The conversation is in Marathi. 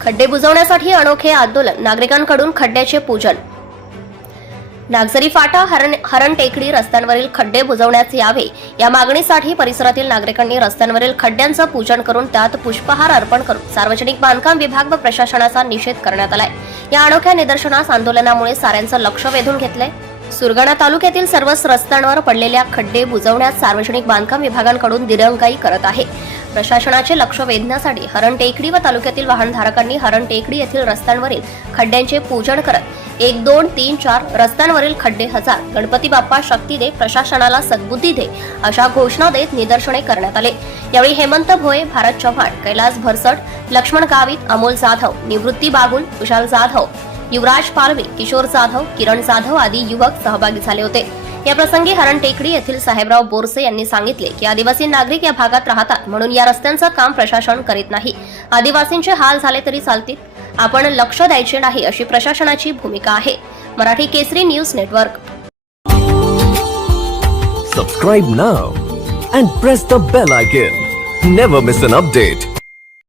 खड्डे बुजवण्यासाठी अनोखे आंदोलन नागरिकांकडून खड्ड्याचे पूजन. नागझरी फाटा हरण हरण टेकडी रस्त्यांवरील खड्डे बुजवण्यात यावे. या मागणीसाठी परिसरातील नागरिकांनी रस्त्यांवरील खड्ड्यांचं पूजन करून त्यात पुष्पहार अर्पण करून सार्वजनिक बांधकाम विभाग व प्रशासनाचा निषेध करण्यात आलाय. या अनोख्या निदर्शनास आंदोलनामुळे साऱ्यांचं लक्ष वेधून घेतलंय. सुरगाणा तालुक्यातील सर्वच रस्त्यांवर पडलेल्या खड्डे बुजवण्यात सार्वजनिक बांधकाम विभागांकडून दिरंगाई करत आहे. प्रशासनाचे लक्ष वेधण्यासाठी हरण टेकडी व तालुक्यातील वाहनधारकांनी हरण टेकडी येथील रस्त्यांवरील खड्ड्यांचे पूजन करत एक दोन तीन चार रस्त्यांवरील खड्डे हजार. गणपती बाप्पा शक्ती दे प्रशासनाला सद्बुद्धी दे अशा घोषणा देत निदर्शने करण्यात आले. यावेळी हेमंत भोये भारत चव्हाण कैलास भरसट लक्ष्मण गावित अमोल जाधव निवृत्ती बागुल कुशाल जाधव युवराज पालवे किशोर जाधव किरण जाधव आदी युवक सहभागी झाले होते. या प्रसंगी हरण टेकडी येथील साहेबराव बोरसे यांनी सांगितले की आदिवासी नागरिक या भागात राहतात म्हणून या रस्त्यांचं काम प्रशासन करीत नाही. आदिवासींचे हाल झाले तरी चालतील. आपण लक्ष द्यायचे नाही अशी प्रशासनाची भूमिका आहे. Marathi Kesari news network. Subscribe now and press the bell icon never miss an update